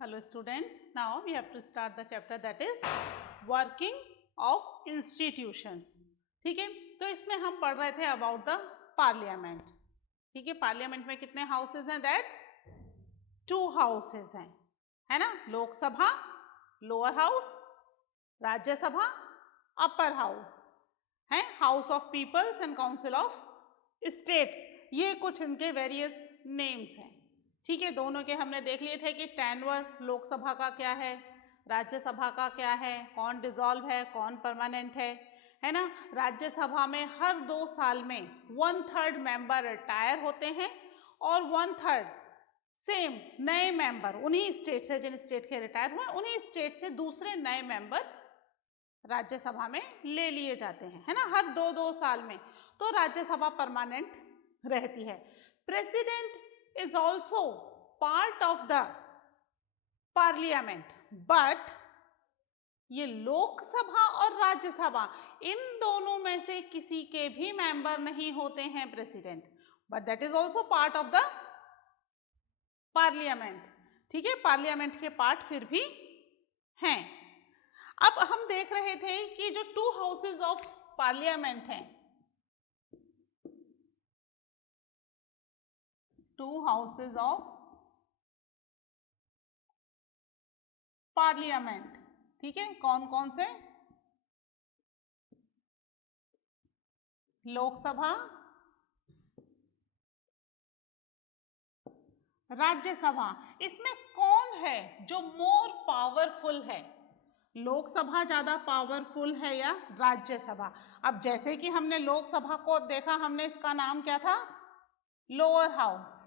Hello students, now we have to start the chapter that is working of institutions. ठीक है, तो इसमें हम पढ़ रहे थे अबाउट द पार्लियामेंट. ठीक है, पार्लियामेंट में कितने हाउसेज हैं? दैट 2 हाउसेज हैं, है ना. Lok Sabha lower house, Rajya Sabha upper house है, house of peoples and council of states. ये कुछ इनके वेरियस नेम्स हैं. ठीक है, दोनों के हमने देख लिए थे कि टेन्योर लोकसभा का क्या है, राज्यसभा का क्या है, कौन डिसॉल्व है, कौन परमानेंट है ना. राज्यसभा में हर 2 साल में 1/3 मेंबर रिटायर होते हैं और 1/3 सेम नए मेंबर उन्हीं स्टेट से, जिन स्टेट के रिटायर हुए उन्हीं स्टेट से दूसरे नए मेंबर्स राज्यसभा में ले लिए जाते हैं, है ना, हर 2-2 साल में. तो राज्यसभा परमानेंट रहती है. President is also part of the parliament, but ये लोकसभा और राज्यसभा इन दोनों में से किसी के भी मेंबर नहीं होते हैं president, but that is also part of the parliament. ठीक है, पार्लियामेंट के पार्ट फिर भी हैं. अब हम देख रहे थे कि जो 2 हाउसेज ऑफ पार्लियामेंट हैं, 2 हाउसेज ऑफ पार्लियामेंट. ठीक है, कौन कौन से? लोकसभा, राज्यसभा. इसमें कौन है जो मोर पावरफुल है? लोकसभा ज्यादा पावरफुल है या राज्यसभा? अब जैसे कि हमने लोकसभा को देखा, हमने इसका नाम क्या था? लोअर हाउस,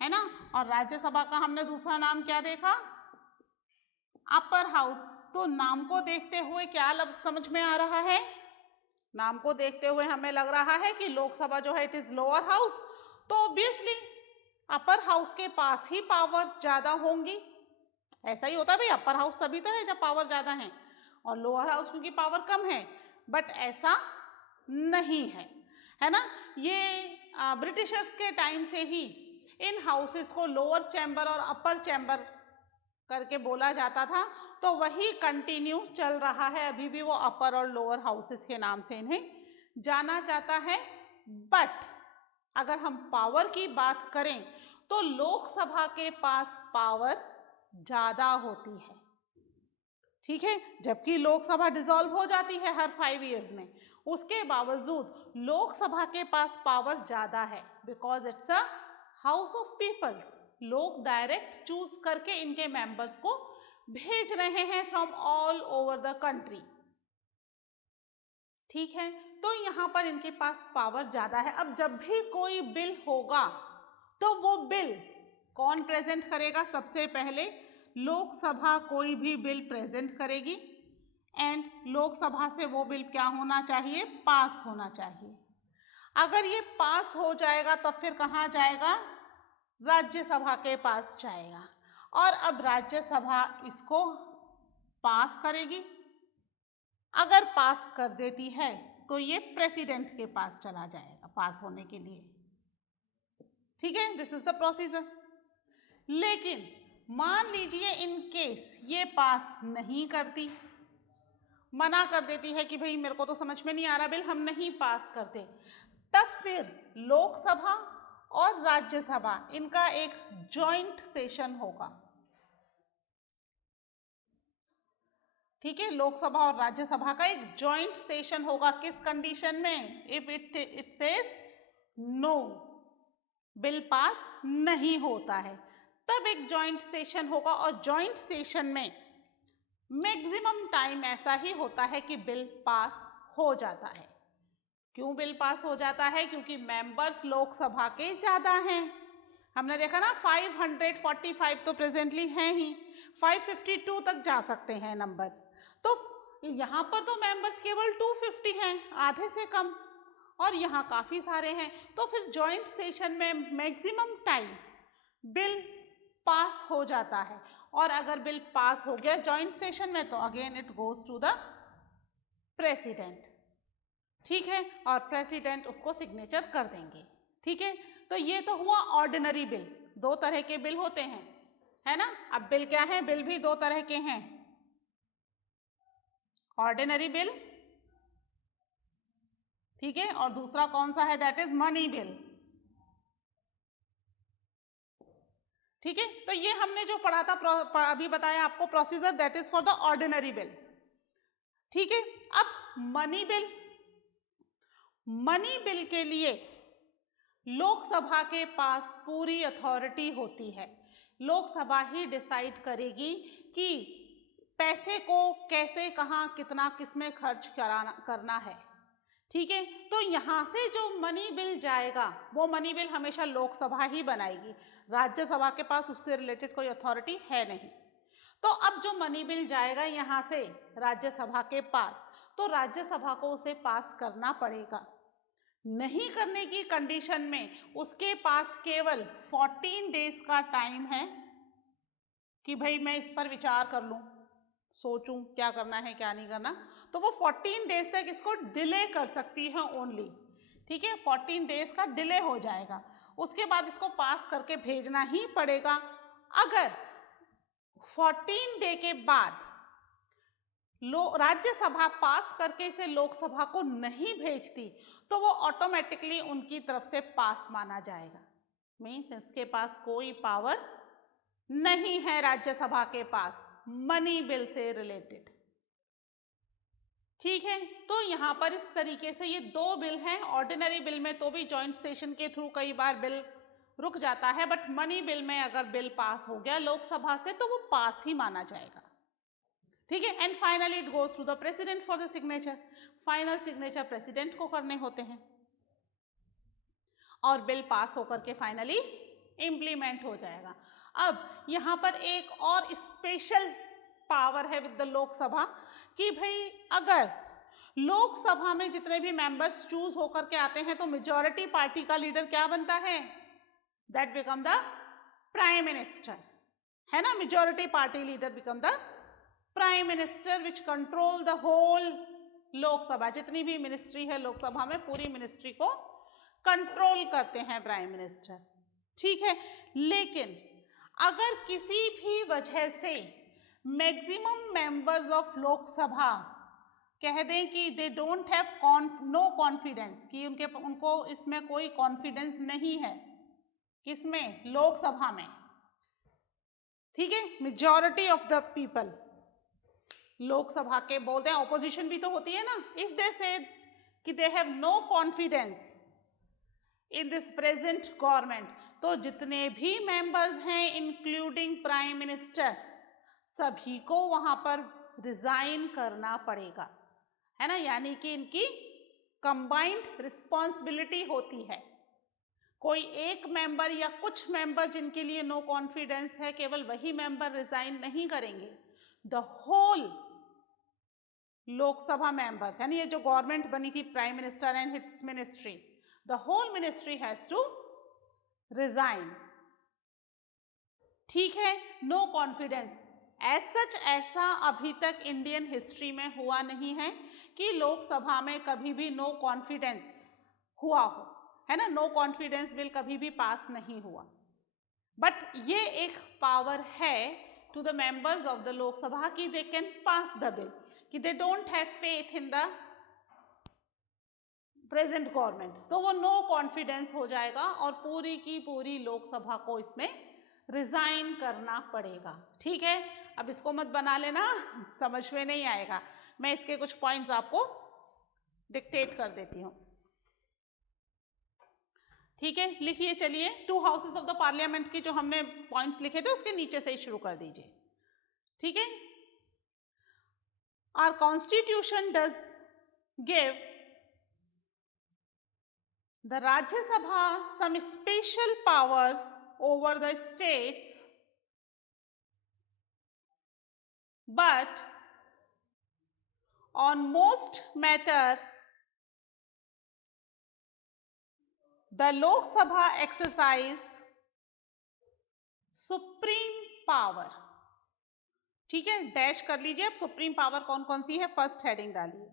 है ना. और राज्यसभा का हमने दूसरा नाम क्या देखा? Upper house. तो नाम को देखते हुए क्या समझ में आ रहा है? नाम को देखते हुए हमें लग रहा है कि लोकसभा जो है इट इज लोअर हाउस, तो ऑब्वियसली अपर हाउस के पास ही पावर्स ज्यादा होंगी. ऐसा ही होता है भाई, अपर हाउस तभी तो है जब पावर ज्यादा है, और लोअर हाउस क्योंकि पावर कम है. बट ऐसा नहीं है ना. ये ब्रिटिशर्स के टाइम से ही इन हाउसेस को लोअर चैम्बर और अपर चैम्बर करके बोला जाता था, तो वही कंटिन्यू चल रहा है अभी भी. वो अपर और लोअर हाउसेस के नाम से इन्हें जाना जाता है. बट अगर हम पावर की बात करें तो लोकसभा के पास पावर ज्यादा होती है. ठीक है, जबकि लोकसभा डिसॉल्व हो जाती है हर 5 इयर्स में, उसके बावजूद लोकसभा के पास पावर ज्यादा है, because it's a house of peoples. लोग डायरेक्ट चूज करके इनके मेंबर्स को भेज रहे हैं from all over the country. ठीक है, तो यहां पर इनके पास पावर ज्यादा है. अब जब भी कोई बिल होगा तो वो बिल कौन प्रेजेंट करेगा? सबसे पहले लोकसभा कोई भी बिल प्रेजेंट करेगी, एंड लोकसभा से वो बिल क्या होना चाहिए? पास होना चाहिए. अगर ये पास हो जाएगा तो फिर कहाँ जाएगा? राज्यसभा के पास जाएगा. और अब राज्यसभा इसको पास करेगी. अगर पास कर देती है तो ये प्रेसिडेंट के पास चला जाएगा पास होने के लिए. ठीक है, दिस इज द प्रोसीजर. लेकिन मान लीजिए इन केस ये पास नहीं करती, मना कर देती है कि भाई मेरे को तो समझ में नहीं आ रहा बिल, हम नहीं पास करते, तब फिर लोकसभा और राज्यसभा इनका एक जॉइंट सेशन होगा. ठीक है, लोकसभा और राज्यसभा का एक जॉइंट सेशन होगा. किस कंडीशन में? If it says no, bill pass नहीं होता है, तब एक जॉइंट सेशन होगा. और जॉइंट सेशन में मैक्सिमम टाइम ऐसा ही होता है कि बिल पास हो जाता है. क्यों बिल पास हो जाता है? क्योंकि मेंबर्स लोकसभा के ज्यादा हैं. हमने देखा ना, 545 तो प्रेजेंटली हैं ही, 552 तक जा सकते हैं नंबर्स. तो यहाँ पर तो मेंबर्स केवल 250 हैं, आधे से कम, और यहाँ काफी सारे हैं. तो फिर जॉइंट सेशन में मैक्सिमम टाइम बिल पास हो जाता है. और अगर बिल पास हो गया जॉइंट सेशन में तो again it goes to the president. ठीक है, और प्रेसिडेंट उसको सिग्नेचर कर देंगे. ठीक है, तो ये तो हुआ ऑर्डिनरी बिल. 2 तरह के बिल होते हैं, है ना। अब बिल क्या है, बिल भी दो तरह के हैं, ऑर्डिनरी बिल, ठीक है, और दूसरा कौन सा है, दैट इज मनी बिल, ठीक है। तो ये हमने जो पढ़ा था, अभी बताया आपको procedure, that is for the ordinary bill, ठीक है। अब मनी बिल, मनी बिल के लिए लोकसभा के पास पूरी अथॉरिटी होती है, लोकसभा ही डिसाइड करेगी कि पैसे को कैसे, कहाँ, कितना, किसमें खर्च करना है, ठीक है। तो यहाँ से जो मनी बिल जाएगा वो मनी बिल हमेशा लोकसभा ही बनाएगी, राज्यसभा के पास उससे रिलेटेड कोई अथॉरिटी है नहीं। तो अब जो मनी बिल जाएगा यहाँ से राज्यसभा के पास, तो राज्यसभा को उसे पास करना पड़ेगा। नहीं करने की कंडीशन में उसके पास केवल 14 डेज का टाइम है कि भाई मैं इस पर विचार कर लूं, सोचूं क्या करना है क्या नहीं करना, तो वो 14 डेज तक इसको डिले कर सकती है ओनली, ठीक है। 14 डेज का डिले हो जाएगा, उसके बाद इसको पास करके भेजना ही पड़ेगा। अगर 14 डे के बाद राज्यसभा पास करके इसे लोकसभा को नहीं भेजती तो वो ऑटोमेटिकली उनकी तरफ से पास माना जाएगा, मीन्स इसके पास कोई पावर नहीं है राज्यसभा के पास मनी बिल से रिलेटेड, ठीक है। तो यहाँ पर इस तरीके से ये दो बिल हैं, ऑर्डिनरी बिल में तो भी जॉइंट सेशन के थ्रू कई बार बिल रुक जाता है, बट मनी बिल में अगर बिल पास हो गया लोकसभा से तो वो पास ही माना जाएगा, ठीक है। And finally it goes to the president for the signature, final signature president को करने होते हैं और बिल पास होकर के फाइनली इंप्लीमेंट हो जाएगा। अब यहाँ पर एक और स्पेशल पावर है विद द लोकसभा कि भाई अगर लोकसभा में जितने भी मेंबर्स चूज होकर के आते हैं तो मेजॉरिटी पार्टी का लीडर क्या बनता है, that become the prime minister, है ना। Majority party leader become the prime minister which control the whole Lok Sabha, जितनी भी मिनिस्ट्री है लोकसभा में पूरी मिनिस्ट्री को कंट्रोल करते हैं प्राइम मिनिस्टर, ठीक है। लेकिन अगर किसी भी वजह से मैक्सिमम मेंबर्स ऑफ लोकसभा कह दें कि they don't have no confidence, कि उनको इसमें कोई कॉन्फिडेंस नहीं है, किसमें, लोकसभा में, ठीक है, majority of the people, Lok Sabha के बोलते हैं, ऑपोजिशन भी तो होती है ना, इफ दे से कि they have no confidence in this present government, तो जितने भी मेंबर्स हैं इंक्लूडिंग प्राइम मिनिस्टर सभी को वहां पर रिजाइन करना पड़ेगा, है ना। यानी कि इनकी कंबाइंड रिस्पॉन्सिबिलिटी होती है, कोई एक मेंबर या कुछ मेंबर जिनके लिए नो कॉन्फिडेंस है केवल वही मेंबर रिजाइन नहीं करेंगे, द होल लोकसभा मेंबर्स, यानी ये जो गवर्नमेंट बनी थी prime minister and hits ministry, the whole ministry has to resign, ठीक है। नो कॉन्फिडेंस एज सच ऐसा अभी तक इंडियन हिस्ट्री में हुआ नहीं है कि लोकसभा में कभी भी नो कॉन्फिडेंस हुआ हो, है ना, नो कॉन्फिडेंस बिल कभी भी पास नहीं हुआ, बट ये एक पावर है to the members of the Lok Sabha कि they can pass the bill, कि they don't have faith in the present government, तो वो नो कॉन्फिडेंस हो जाएगा और पूरी की पूरी लोकसभा को इसमें रिजाइन करना पड़ेगा, ठीक है। अब इसको मत बना लेना, समझ में नहीं आएगा, मैं इसके कुछ पॉइंट्स आपको डिक्टेट कर देती हूँ, ठीक है। लिखिए, चलिए, 2 हाउसेस ऑफ द पार्लियामेंट के जो हमने पॉइंट्स लिखे थे उसके नीचे से ही शुरू कर दीजिए, ठीक है। Our constitution does give the Rajya Sabha some special powers over the states, but on most matters the Lok Sabha exercise supreme power, ठीक है, डैश कर लीजिए। अब सुप्रीम पावर कौन कौन सी है फर्स्ट हेडिंग डालिए,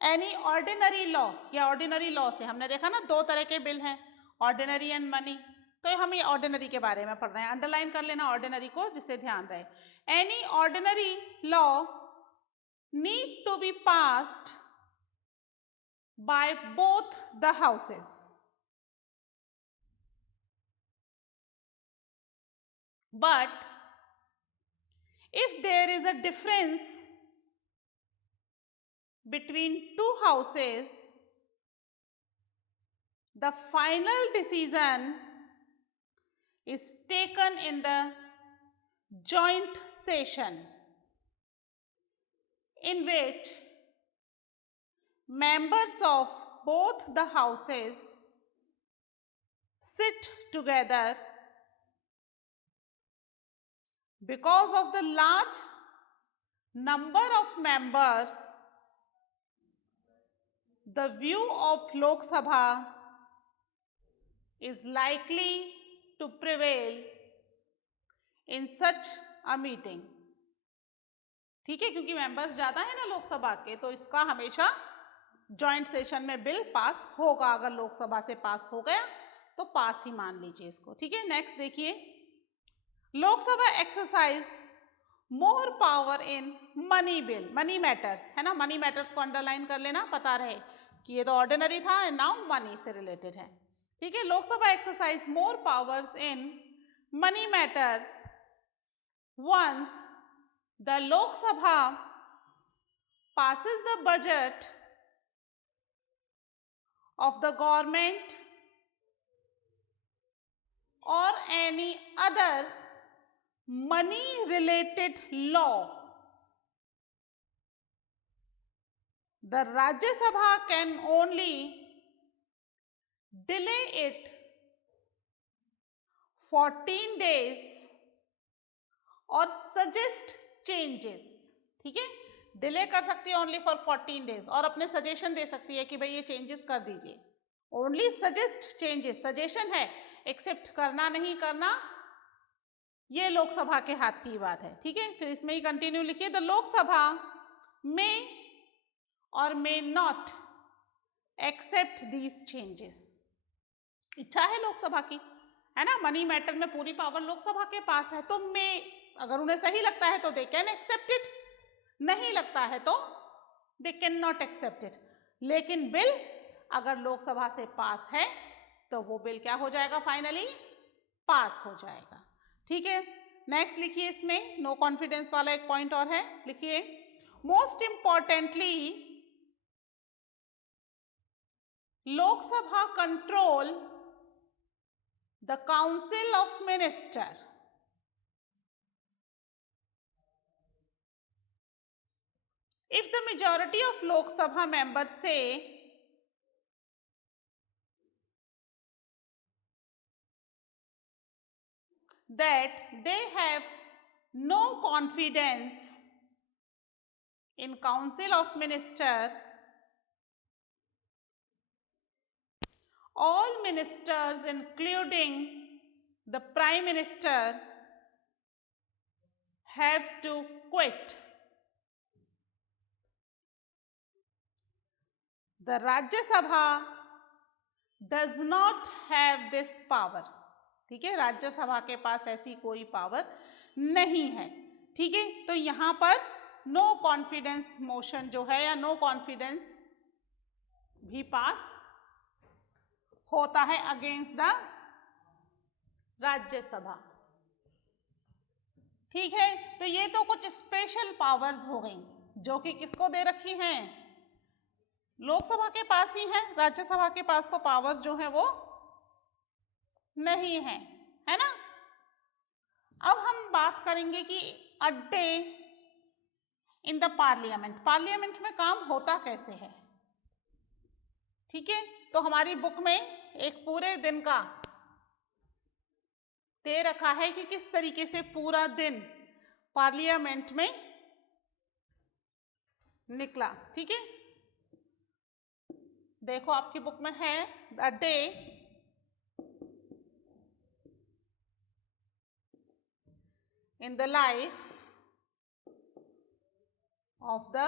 एनी ऑर्डिनरी लॉ, या ऑर्डिनरी लॉ से हमने देखा ना दो तरह के बिल हैं, ऑर्डिनरी एंड मनी, तो हम ये ऑर्डिनरी के बारे में पढ़ रहे हैं, अंडरलाइन कर लेना ऑर्डिनरी को जिससे ध्यान रहे। Any ordinary law need to be passed by both the houses, but if there is a difference between two houses, the final decision is taken in the joint session, in which members of both the houses sit together. Because of the large number of members, the view of Lok Sabha is likely to prevail in such a meeting. ठीक है, क्योंकि members ज्यादा है ना लोकसभा के, तो इसका हमेशा जॉइंट सेशन में बिल पास होगा। अगर लोकसभा से पास हो गया तो पास ही मान लीजिए इसको। ठीक है, नेक्स्ट देखिए, Lok Sabha exercise more power in money bill, money matters है ना, मनी मैटर्स को अंडरलाइन कर लेना, पता रहे कि ये तो ऑर्डिनरी था, नाउ मनी से रिलेटेड है। ठीक है, Lok Sabha exercise more powers in money matters once the Lok Sabha passes the budget of the government or any other money related law. The Rajya Sabha can only delay it 14 days or suggest changes. ठीक है, delay कर सकती है only for 14 days और अपने suggestion दे सकती है कि भाई ये चेंजेस कर दीजिए। ओनली सजेस्ट चेंजेस, सजेशन है, एक्सेप्ट करना नहीं करना ये लोकसभा के हाथ की बात है। ठीक है, फिर इसमें ही कंटिन्यू लिखिए, द लोकसभा में और may not accept these changes. इच्छा है लोकसभा की, है ना, मनी मैटर में पूरी पावर लोकसभा के पास है, तो मे अगर उन्हें सही लगता है तो दे कैन एक्सेप्ट इट, नहीं लगता है तो they can not accept it. लेकिन बिल अगर लोकसभा से पास है तो वो बिल क्या हो जाएगा, फाइनली पास हो जाएगा। ठीक है, नेक्स्ट लिखिए, इसमें नो कॉन्फिडेंस वाला एक पॉइंट और है, लिखिए, most importantly Lok Sabha control the council of minister. If the majority of Lok Sabha members say that they have no confidence in Council of Minister, all ministers including the Prime Minister have to quit. The Rajya Sabha does not have this power. ठीक है, राज्यसभा के पास ऐसी कोई power नहीं है। ठीक है, तो यहां पर नो कॉन्फिडेंस मोशन जो है या नो कॉन्फिडेंस भी पास होता है अगेंस्ट द राज्यसभा। ठीक है, तो ये तो कुछ स्पेशल पावर्स हो गई जो कि किसको दे रखी हैं, लोकसभा के पास ही है, राज्यसभा के पास तो पावर्स जो है वो नहीं है, है ना। अब हम बात करेंगे कि a day in the parliament, parliament में काम होता कैसे है। ठीक है, तो हमारी बुक में एक पूरे दिन का दे रखा है कि किस तरीके से पूरा दिन पार्लियामेंट में निकला। ठीक है, देखो आपकी बुक में है, the day in the life of the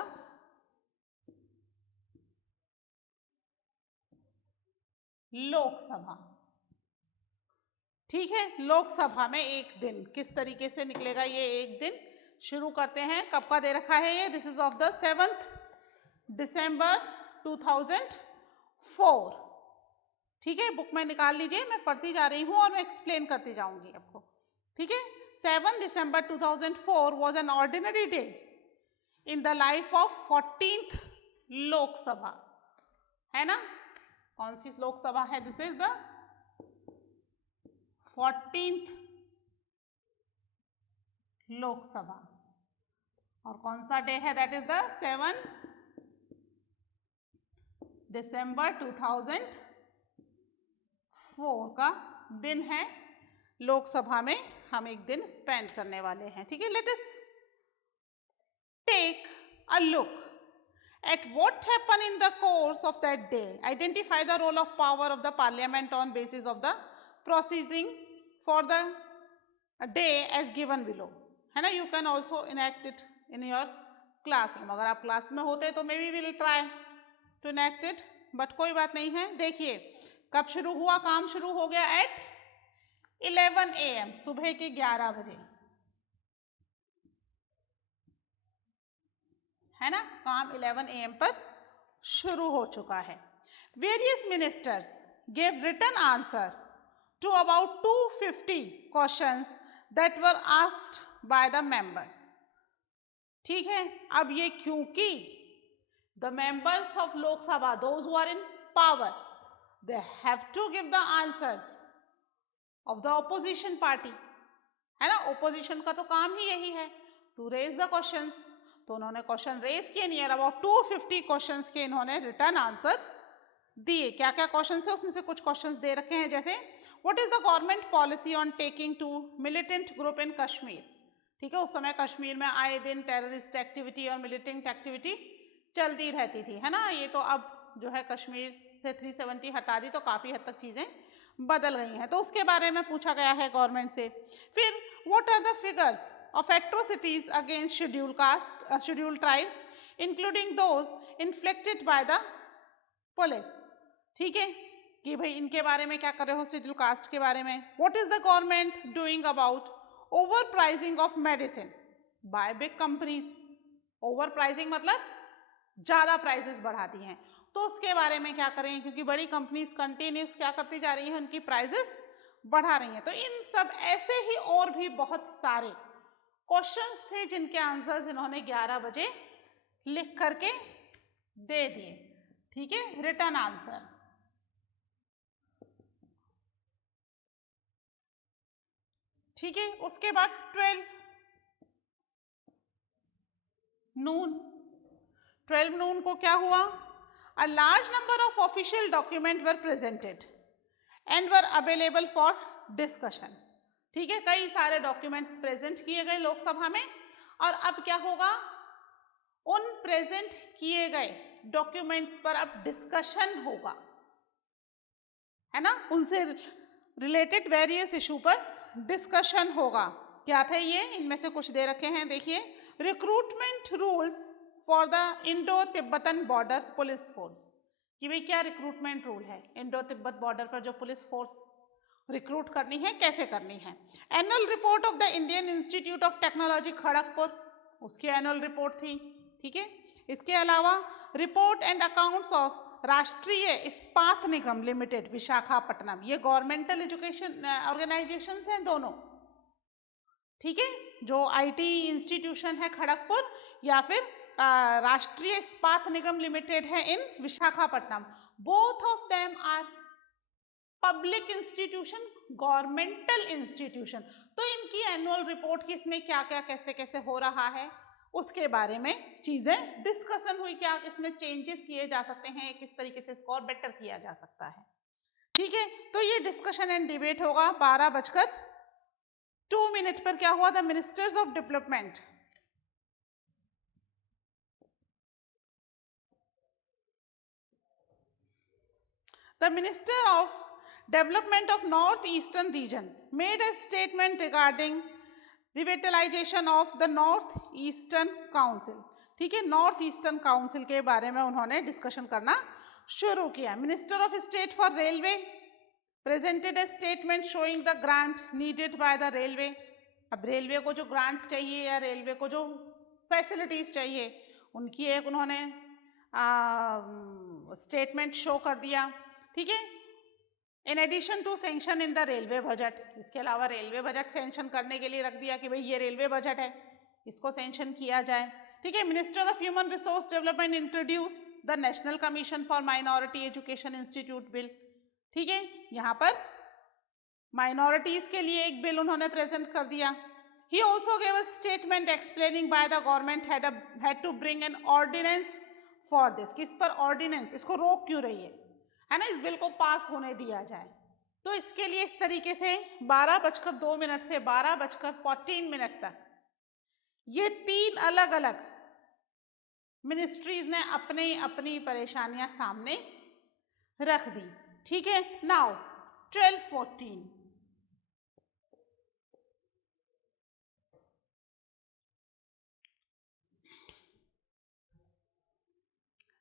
Lok Sabha. ठीक है, लोकसभा में एक दिन किस तरीके से निकलेगा ये एक दिन। शुरू करते हैं, कब का दे रखा है ये, दिस इज ऑफ द 7 दिसंबर 2004। ठीक है, बुक में निकाल लीजिए, मैं पढ़ती जा रही हूँ और मैं एक्सप्लेन करती जाऊंगी आपको। ठीक है, 7 दिसंबर 2004 was an ordinary day in the life of 14th Lok Sabha, है ना। कौन सी लोकसभा है, this is the 14th Lok Sabha. और कौन सा डे है, दैट इज द 7 दिसंबर 2004 का दिन है। लोकसभा में हम एक दिन स्पेंड करने वाले हैं। ठीक है, let us take a look at what happened in the course of that day. Identify the role of power of the parliament on basis of the proceeding for the day as given below, है ना। You can also enact it in your classroom. अगर आप class में होते तो maybe we will try to enact it, but कोई बात नहीं है। देखिए कब शुरू हुआ, काम शुरू हो गया at 11 AM, सुबह के 11 बजे, है ना। काम 11 AM पर शुरू हो चुका है। Various ministers gave written answer to about 250 questions that were asked by the members. ठीक है, अब ये क्योंकि the members of Lok Sabha, those who are in power, they have to give the answers of the opposition party, है ना। Opposition का तो काम ही यही है, टू रेज द क्वेश्चंस। तो उन्होंने क्वेश्चन रेज किए, नियर अबाउट 250 क्वेश्चंस के इन्होंने रिटर्न आंसर्स दिए। क्या क्या क्वेश्चन थे, उसमें से कुछ क्वेश्चंस दे रखे हैं, जैसे what is the government policy on taking to militant group in Kashmir. ठीक है, उस समय कश्मीर में आए दिन टेररिस्ट एक्टिविटी और मिलिटेंट एक्टिविटी चलती रहती थी, है ना। ये तो अब जो है कश्मीर से 370 हटा दी तो काफी हद तक चीजें बदल गई हैं, तो उसके बारे में पूछा गया है गवर्नमेंट से। फिर what are the figures of atrocities against scheduled tribes including those inflicted by the police। ठीक है, कि भाई इनके बारे में क्या कर रहे हो, शेड्यूल कास्ट के बारे में। what is the government doing about overpricing of medicine by big companies। overpricing मतलब ज्यादा प्राइसेस बढ़ाती हैं, तो उसके बारे में क्या करें, क्योंकि बड़ी कंपनीज कंटिन्यूस क्या करती जा रही है, उनकी प्राइसेस बढ़ा रही हैं। तो इन सब ऐसे ही और भी बहुत सारे क्वेश्चंस थे जिनके आंसर्स इन्होंने 11 बजे लिख करके दे दिए। ठीक है, रिटर्न आंसर। ठीक है, उसके बाद 12 नून को क्या हुआ, a large number of official document were presented and were available for discussion. ठीक है, कई सारे डॉक्यूमेंट्स प्रेजेंट किए गए लोकसभा में, और अब क्या होगा, उन प्रेजेंट किए गए डॉक्यूमेंट्स पर अब डिस्कशन होगा, है ना। उनसे रिलेटेड वेरियस इशू पर डिस्कशन होगा। क्या थे ये, इनमें से कुछ दे रखे हैं, देखिए। Recruitment rules for the Indo Tibetan border police force, कि भाई क्या रिक्रूटमेंट रूल है, इंडो तिब्बत बॉर्डर पर जो पुलिस फोर्स रिक्रूट करनी है कैसे करनी है। Annual report of the Indian institute of technology Kharagpur, उसकी एनुअल रिपोर्ट थी। ठीक है, इसके अलावा रिपोर्ट एंड अकाउंट्स ऑफ राष्ट्रीय इस्पात निगम लिमिटेड विशाखापट्टनम, ये गवर्नमेंटल एजुकेशन ऑर्गेनाइजेशंस हैं दोनों। ठीक है, जो आईटी इंस्टीट्यूशन है खड़गपुर या फिर राष्ट्रीय इस्पात निगम लिमिटेड है in Visakhapatnam, both of them are public institution, governmental institution. तो इनकी एनुअल रिपोर्ट की इसमें क्या क्या कैसे कैसे हो रहा है उसके बारे में चीजें डिस्कशन हुई, क्या इसमें चेंजेस किए जा सकते हैं, किस तरीके से इसको और बेटर किया जा सकता है। ठीक है, तो ये डिस्कशन एंड डिबेट होगा 12:02 पर। क्या हुआ, the ministers of development, the minister of development of north eastern region made a statement regarding revitalization of the north eastern council. ठीक है, नॉर्थ ईस्टर्न काउंसिल के बारे में उन्होंने डिस्कशन करना शुरू किया। Minister of state for railway presented A statement showing the grant needed by the railway. अब रेलवे को जो ग्रांट चाहिए या रेलवे को जो फैसिलिटीज चाहिए उनकी एक उन्होंने स्टेटमेंट शो कर दिया। ठीक है, in addition to sanction in the railway budget, इसके अलावा रेलवे बजट सेंक्शन करने के लिए रख दिया कि भाई ये रेलवे बजट है, इसको सेंक्शन किया जाए। ठीक है, minister of human resource development introduce the national commission for minority education institute bill. ठीक है, यहाँ पर माइनॉरिटीज के लिए एक बिल उन्होंने प्रेजेंट कर दिया। He also gave a statement explaining why the government had to bring an ordinance for this। किस पर ऑर्डिनेंस, इसको रोक क्यों रही है ना, इस बिल को पास होने दिया जाए। तो इसके लिए इस तरीके से 12:02 से 12:14 तक ये 3 अलग अलग मिनिस्ट्रीज ने अपनी अपनी परेशानियां सामने रख दी। ठीक है, now 12:14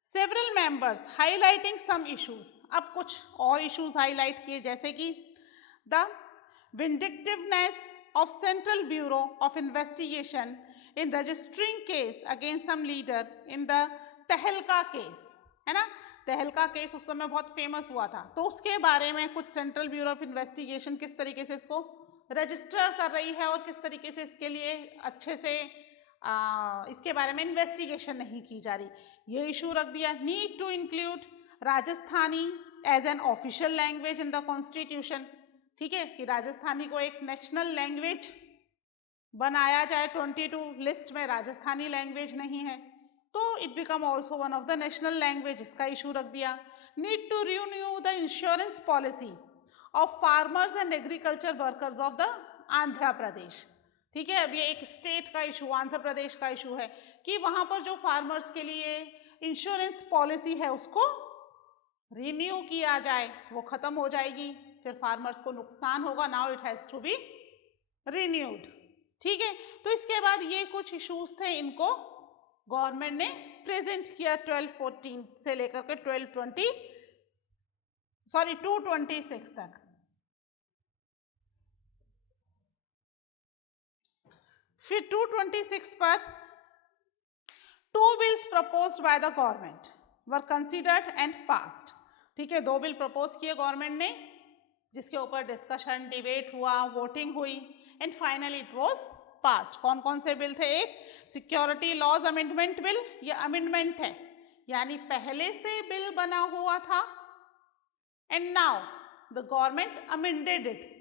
several members highlighting some issues. अब कुछ और इश्यूज हाईलाइट किए, जैसे कि the vindictiveness of central bureau of investigation in registering case against some leader in the Tehelka case, है ना। तहलका केस उस समय बहुत फेमस हुआ था, तो उसके बारे में कुछ सेंट्रल ब्यूरो ऑफ इन्वेस्टिगेशन किस तरीके से इसको रजिस्टर कर रही है और किस तरीके से इसके लिए अच्छे से इसके बारे में इन्वेस्टिगेशन नहीं की जा रही, ये इशू रख दिया। Need to include Rajasthani as an official language in the constitution. ठीक है, कि राजस्थानी को एक नेशनल लैंग्वेज बनाया जाए। 22 लिस्ट में राजस्थानी लैंग्वेज नहीं है, तो it become also one of the national language, इसका इशू रख दिया। Need to renew the insurance policy of farmers and agriculture workers of the Andhra Pradesh. ठीक है, अब ये एक स्टेट का इशू, आंध्र प्रदेश का इशू है कि वहां पर जो फार्मर्स के लिए इंश्योरेंस पॉलिसी है उसको रिन्यू किया जाए, वो खत्म हो जाएगी, फिर फार्मर्स को नुकसान होगा। Now it has to be renewed. ठीक है, तो इसके बाद ये कुछ इश्यूज थे, इनको गवर्नमेंट ने प्रेजेंट किया 1214 से लेकर के 226 तक। फिर 226 पर 2 bills proposed by the government were considered and passed. ठीक है, 2 बिल प्रपोज किए गवर्नमेंट ने, जिसके ऊपर डिस्कशन, डिबेट हुआ, वोटिंग हुई and finally it was passed. कौन कौन से बिल थे? एक सिक्योरिटी लॉज अमेंडमेंट बिल, ये अमेंडमेंट है, यानी पहले से बिल बना हुआ था and now the government amended it,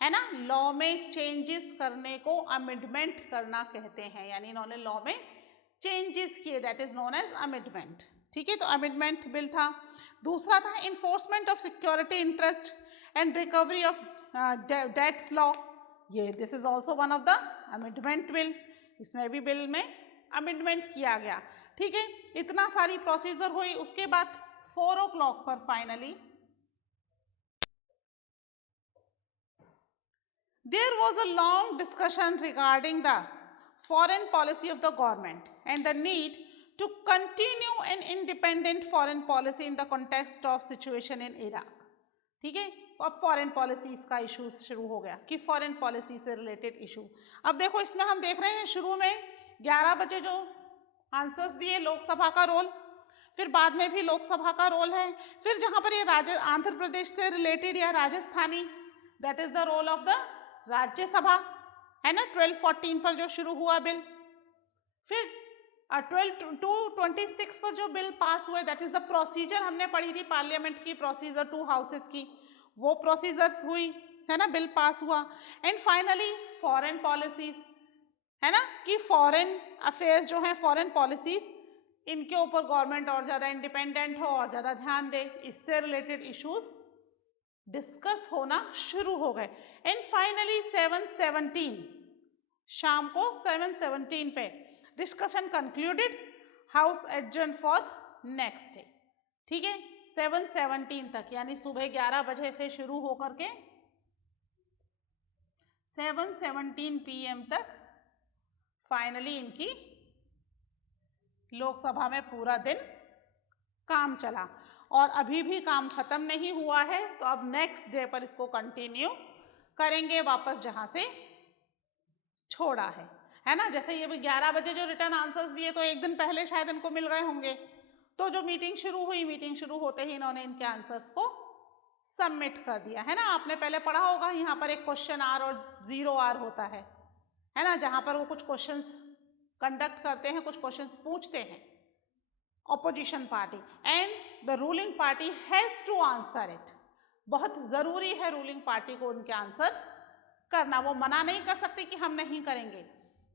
है ना। लॉ में चेंजेस करने को अमेंडमेंट करना कहते हैं, यानी इन्होंने लॉ में चेंजेस किए, that is known as amendment. ठीक है, तो अमेंडमेंट बिल था। दूसरा था enforcement of security interest and recovery of debts law, ये this is also one of the amendment bill, इसमें भी बिल में अमेंडमेंट किया गया। ठीक है, इतना सारी प्रोसीजर हुई। उसके बाद 4 o'clock पर finally there was a long discussion regarding the foreign policy of the government and the need to continue an independent foreign policy in the context of situation in Iraq। ठीक है, अब foreign policies का issue शुरू हो गया कि foreign policy से related issue. अब देखो, इसमें हम देख रहे हैं शुरू में 11 बजे जो आंसर्स दिए, लोकसभा का रोल, फिर बाद में भी लोकसभा का रोल है, फिर जहां पर ये आंध्र प्रदेश से रिलेटेड या Rajasthani, that is the role of the Rajya Sabha, है ना। 1214 पर जो शुरू हुआ बिल, फिर 226 पर जो बिल पास हुए, दैट इज द प्रोसीजर हमने पढ़ी थी पार्लियामेंट की, प्रोसीजर 2 हाउसेस की, वो प्रोसीजर्स हुई, है ना, बिल पास हुआ। एंड फाइनली फॉरेन पॉलिसीज, है ना, कि फॉरेन अफेयर्स जो हैं, फॉरेन पॉलिसीज, इनके ऊपर गवर्नमेंट और ज्यादा इंडिपेंडेंट हो और ज्यादा ध्यान दे, इससे रिलेटेड इश्यूज डिस्कस होना शुरू हो गए। एंड फाइनली 7:17 शाम को 7:17 पे discussion concluded, house adjourn for next day. ठीक है, 7:17 तक, यानी सुबह 11 बजे से शुरू होकर के 7:17 PM तक फाइनली इनकी लोकसभा में पूरा दिन काम चला। और अभी भी काम खत्म नहीं हुआ है, तो अब नेक्स्ट डे पर इसको कंटिन्यू करेंगे वापस जहां से छोड़ा है ना। जैसे ये भी 11 बजे जो रिटर्न आंसर्स दिए तो एक दिन पहले शायद इनको मिल गए होंगे, तो जो मीटिंग शुरू हुई, मीटिंग शुरू होते ही इन्होंने इनके आंसर्स को सबमिट कर दिया, है ना। आपने पहले पढ़ा होगा यहाँ पर एक क्वेश्चन आर और 0 आर होता है ना, जहां पर वो कुछ क्वेश्चंस कंडक्ट करते हैं, कुछ क्वेश्चंस पूछते हैं opposition party, and the ruling party has to answer it. बहुत जरूरी है रूलिंग पार्टी को उनके आंसर्स करना, वो मना नहीं कर सकते कि हम नहीं करेंगे,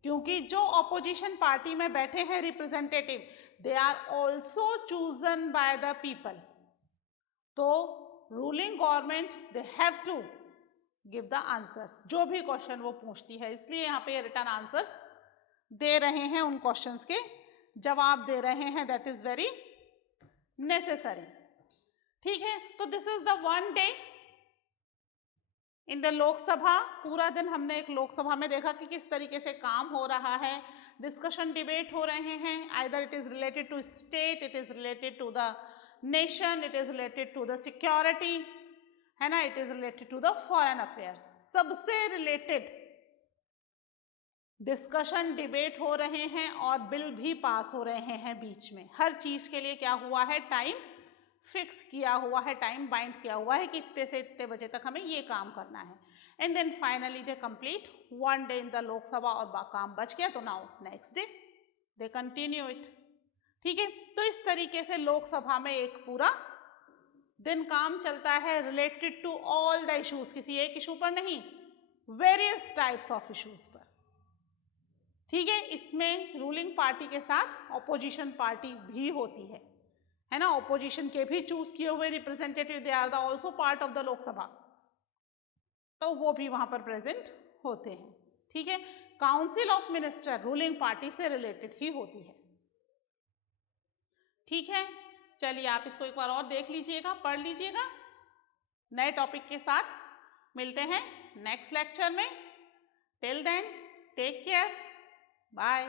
क्योंकि जो ऑपोजिशन पार्टी में बैठे हैं representative, they are also chosen by the people. तो ruling government they have to give the answers, जो भी क्वेश्चन वो पूछती है, इसलिए यहाँ पे रिटर्न आंसर्स दे रहे हैं, उन क्वेश्चंस के जवाब दे रहे हैं, दैट इज वेरी नेसेसरी। ठीक है, तो this is the one day in the Lok Sabha. पूरा दिन हमने एक लोकसभा में देखा कि किस तरीके से काम हो रहा है, डिस्कशन डिबेट हो रहे हैं, either it is related to state, it is related to the nation, it is related to the security, है ना, it is related to the foreign affairs, सबसे रिलेटेड डिस्कशन डिबेट हो रहे हैं और बिल भी पास हो रहे हैं बीच में। हर चीज के लिए क्या हुआ है, टाइम फिक्स किया हुआ है, टाइम बाइंड किया हुआ है कि इतने से इतने बजे तक हमें ये काम करना है, and then finally they complete one day in the Lok Sabha, और काम बच गया, तो now next day they continue it. ठीक है, तो इस तरीके से लोकसभा में एक पूरा दिन काम चलता है related to all the issues, किसी एक इशू पर नहीं, वेरियस टाइप्स ऑफ इश्यूज पर। ठीक है, इसमें रूलिंग पार्टी के साथ ऑपोजिशन पार्टी भी होती है ना, ऑपोजिशन के भी चूज किए हुए representative, they are the also part of the Lok Sabha, तो वो भी वहां पर प्रेजेंट होते हैं। ठीक है, council of minister ruling party से रिलेटेड ही होती है। ठीक है, चलिए आप इसको एक बार और देख लीजिएगा, पढ़ लीजिएगा। नए टॉपिक के साथ मिलते हैं नेक्स्ट लेक्चर में। Till then take care, bye.